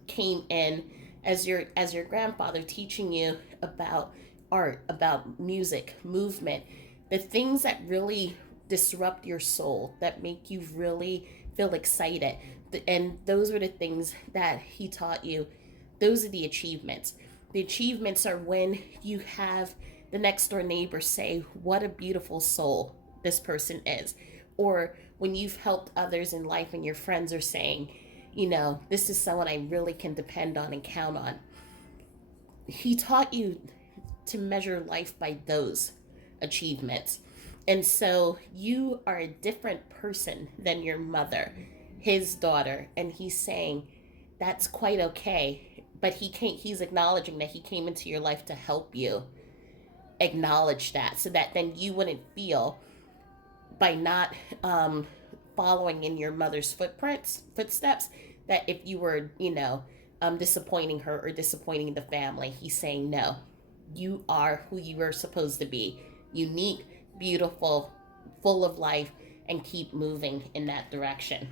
came in as your grandfather, teaching you about art, about music, movement, the things that really disrupt your soul, that make you really feel excited. And those were the things that he taught you. Those are the achievements. The achievements are when you have the next door neighbor say, what a beautiful soul this person is. Or when you've helped others in life and your friends are saying, this is someone I really can depend on and count on. He taught you to measure life by those achievements. And so you are a different person than your mother, his daughter. And he's saying that's quite okay. But he's acknowledging that he came into your life to help you acknowledge that, so that then you wouldn't feel, by not following in your mother's footsteps, that if you were, disappointing her or disappointing the family. He's saying, no, you are who you were supposed to be, unique, beautiful, full of life, and keep moving in that direction.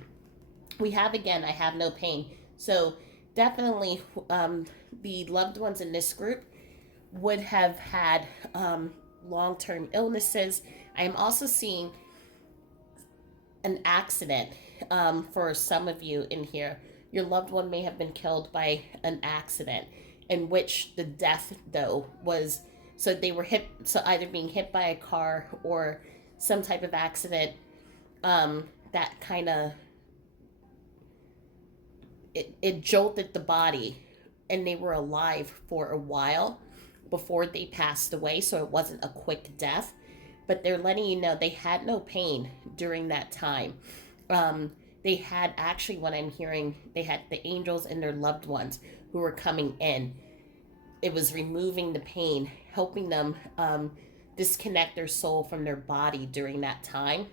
We have, again, I have no pain. So definitely the loved ones in this group would have had long-term illnesses. I am also seeing an accident for some of you in here. Your loved one may have been killed by an accident, in which the death, though, was so they were hit, so either being hit by a car or some type of accident that kind of it jolted the body, and they were alive for a while before they passed away, so it wasn't a quick death. But they're letting you know they had no pain during that time. They had actually, what I'm hearing, they had the angels and their loved ones who were coming in. It was removing the pain, helping them disconnect their soul from their body during that time.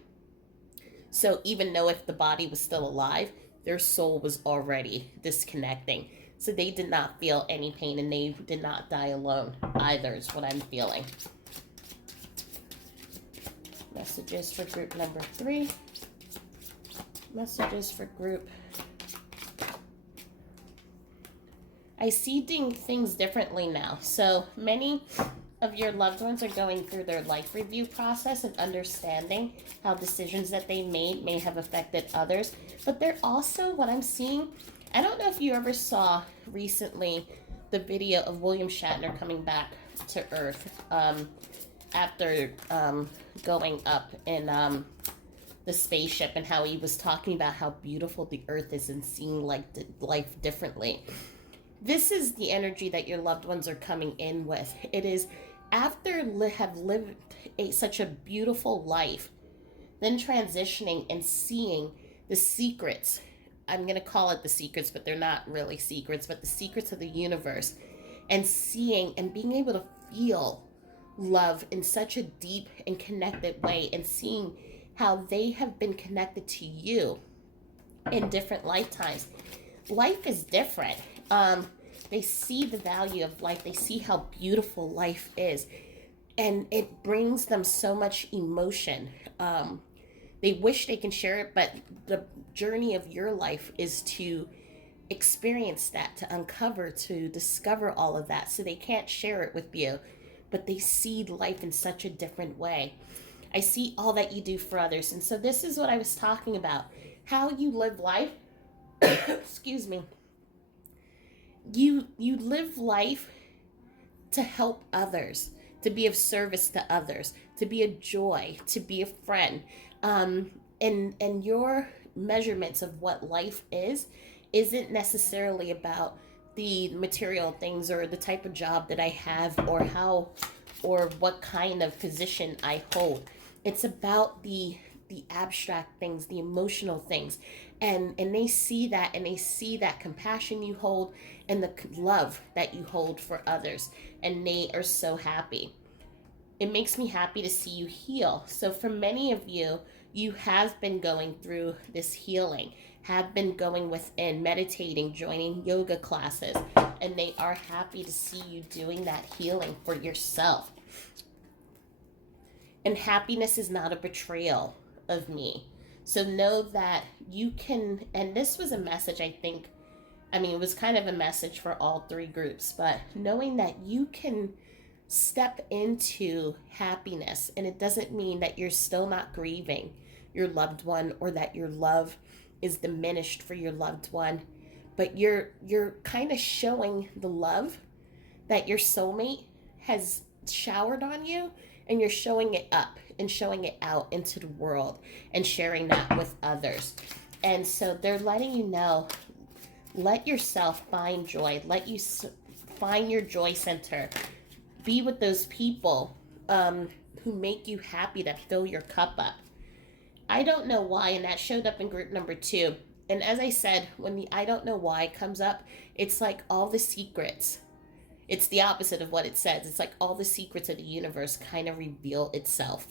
So even though if the body was still alive, their soul was already disconnecting. So they did not feel any pain, and they did not die alone either, is what I'm feeling. Messages for group number 3. Messages for group. I see things differently now. So many of your loved ones are going through their life review process and understanding how decisions that they made may have affected others. But they're also, what I'm seeing, I don't know if you ever saw recently the video of William Shatner coming back to Earth after going up in the spaceship, and how he was talking about how beautiful the Earth is and seeing life differently. This is the energy that your loved ones are coming in with. It is after have lived such a beautiful life, then transitioning and seeing the secrets. I'm going to call it the secrets, but they're not really secrets, but the secrets of the universe, and seeing and being able to feel love in such a deep and connected way, and seeing how they have been connected to you in different lifetimes. Life is different. They see the value of life. They see how beautiful life is, and it brings them so much emotion. They wish they can share it, but the journey of your life is to experience that, to uncover, to discover all of that. So they can't share it with you, but they see life in such a different way. I see all that you do for others. And so this is what I was talking about. How you live life. Excuse me. You live life to help others, to be of service to others, to be a joy, to be a friend. And your measurements of what life isn't necessarily about the material things or the type of job that I have, or what kind of position I hold. It's about the abstract things, the emotional things. And they see that, and they see that compassion you hold and the love that you hold for others, and they are so happy. It makes me happy to see you heal. So for many of you, you have been going through this healing, have been going within, meditating, joining yoga classes, and they are happy to see you doing that healing for yourself. And happiness is not a betrayal of me. So know that you can, and this was a message, I think, it was kind of a message for all 3 groups, but knowing that you can step into happiness, and it doesn't mean that you're still not grieving your loved one, or that your love is diminished for your loved one, but you're kind of showing the love that your soulmate has showered on you, and you're showing it up and showing it out into the world and sharing that with others. And so they're letting you know, let yourself find joy, let you find your joy center, be with those people who make you happy, that fill your cup up. I don't know why, and that showed up in group number 2. And as I said, when the I don't know why comes up, it's like all the secrets. It's the opposite of what it says. It's like all the secrets of the universe kind of reveal itself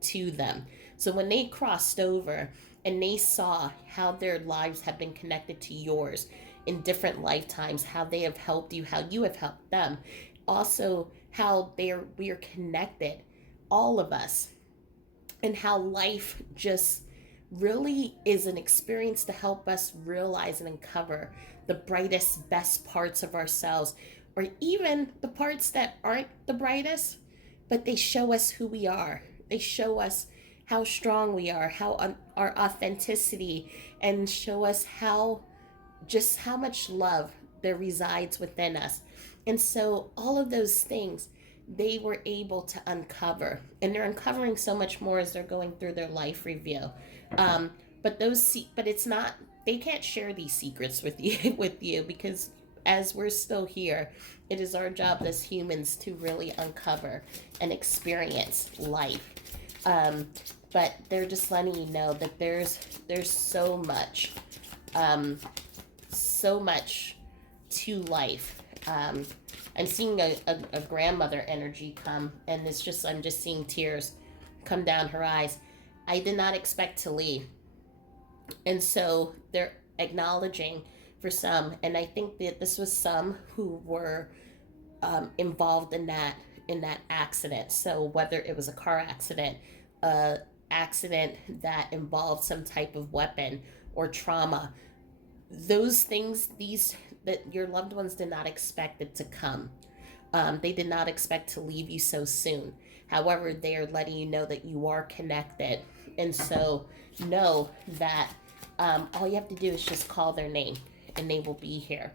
to them. So when they crossed over and they saw how their lives have been connected to yours in different lifetimes, how they have helped you, how you have helped them, also how we are connected, all of us, and how life just really is an experience to help us realize and uncover the brightest, best parts of ourselves, or even the parts that aren't the brightest, but they show us who we are. They show us how strong we are, our authenticity, and show us how much love there resides within us. And so all of those things they were able to uncover, and they're uncovering so much more as they're going through their life review. Um, but it's not. They can't share these secrets with you with you because as we're still here, it is our job as humans to really uncover and experience life. Um, but they're just letting you know that there's um, so much to life. I'm seeing a grandmother energy come, and I'm just seeing tears come down her eyes. I did not expect to leave, and so they're acknowledging for some, and I think that this was some who were involved in that accident. So whether it was a car accident, a accident that involved some type of weapon or trauma, those things these that your loved ones did not expect it to come. They did not expect to leave you so soon. However, they are letting you know that you are connected, and so know that all you have to do is just call their name and they will be here.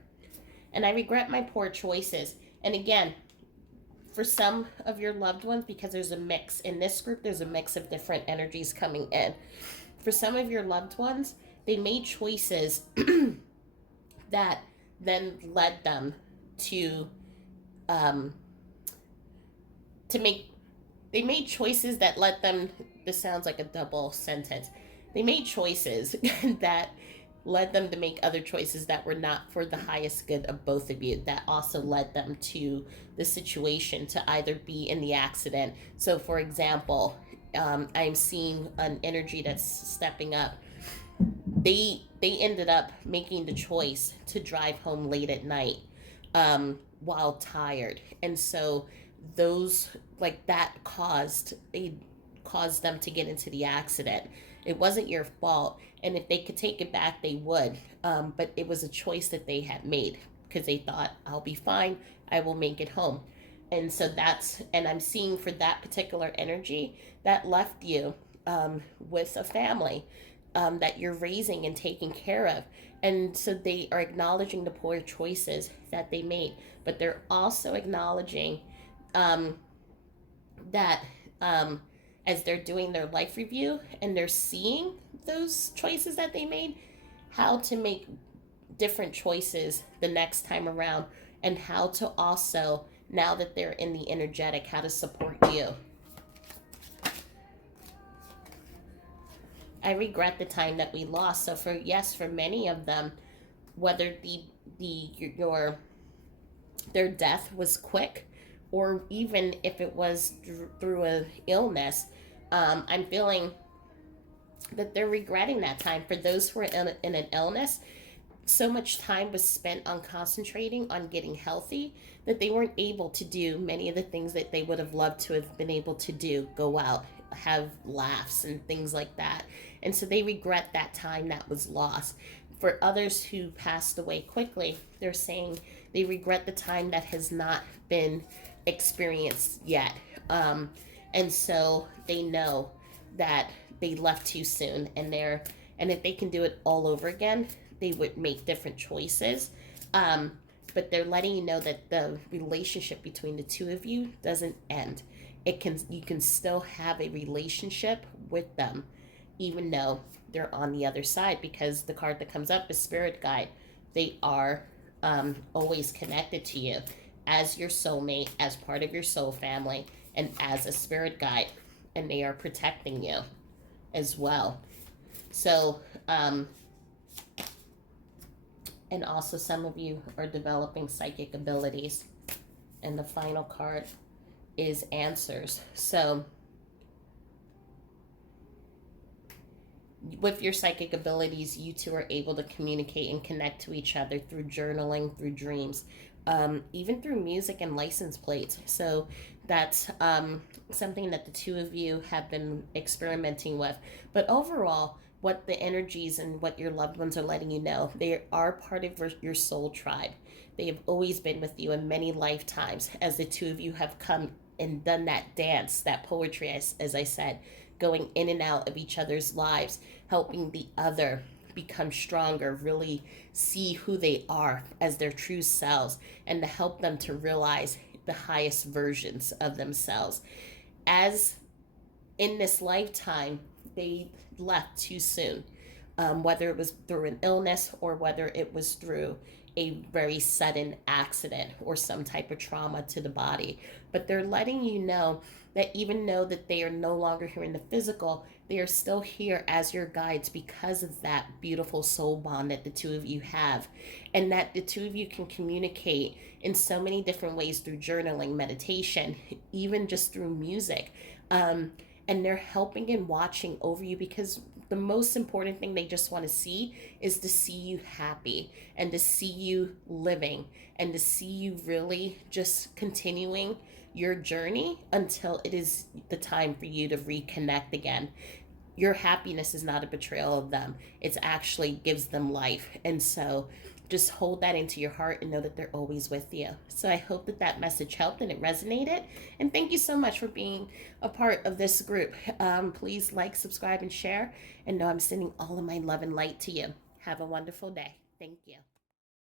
And I regret my poor choices. And again, for some of your loved ones, because there's a mix in this group, there's a mix of different energies coming in. For some of your loved ones, they made choices that then led them to um, to make they made choices that led them. This sounds like a double sentence. They made choices that led them to make other choices that were not for the highest good of both of you, that also led them to the situation to either be in the accident. So for example, I'm seeing an energy that's stepping up. They ended up making the choice to drive home late at night, while tired, and so those like that caused them to get into the accident. It wasn't your fault, and if they could take it back, they would. But it was a choice that they had made because they thought, "I'll be fine. I will make it home." And so and I'm seeing for that particular energy that left you with a family that you're raising and taking care of. And so they are acknowledging the poor choices that they made, but they're also acknowledging um, that as they're doing their life review and they're seeing those choices that they made, how to make different choices the next time around, and how to also, now that they're in the energetic, how to support you. I regret the time that we lost. So for many of them, whether your their death was quick, or even if it was through an illness, I'm feeling that they're regretting that time. For those who are in an illness, so much time was spent on concentrating on getting healthy that they weren't able to do many of the things that they would have loved to have been able to do, go out, have laughs and things like that. And so they regret that time that was lost. For others who passed away quickly, they're saying they regret the time that has not been experienced yet. And so they know that they left too soon, and if they can do it all over again, they would make different choices. Um, but they're letting you know that the relationship between the two of you doesn't end. You can still have a relationship with them, even though they're on the other side, because the card that comes up is Spirit Guide. They are always connected to you as your soulmate, as part of your soul family, and as a spirit guide, and they are protecting you as well. So, and also some of you are developing psychic abilities. And the final card is Answers. So, with your psychic abilities, you two are able to communicate and connect to each other through journaling, through dreams, even through music and license plates. So that's something that the two of you have been experimenting with. But overall, what the energies and what your loved ones are letting you know. They are part of your soul tribe. They have always been with you in many lifetimes as the two of you have come and done that dance, that poetry, as I said, going in and out of each other's lives, helping the other become stronger, really see who they are as their true selves, and to help them to realize the highest versions of themselves. As in this lifetime, they left too soon, whether it was through an illness or whether it was through a very sudden accident or some type of trauma to the body. But they're letting you know that even though that they are no longer here in the physical, they are still here as your guides because of that beautiful soul bond that the two of you have, and that the two of you can communicate in so many different ways through journaling, meditation, even just through music. um, and they're helping and watching over you because the most important thing they just want to see is to see you happy and to see you living and to see you really just continuing your journey until it is the time for you to reconnect again. Your happiness is not a betrayal of them. It's actually gives them life. And so just hold that into your heart and know that they're always with you. So I hope that that message helped and it resonated. And thank you so much for being a part of this group. Please like, subscribe, and share. And know I'm sending all of my love and light to you. Have a wonderful day. Thank you.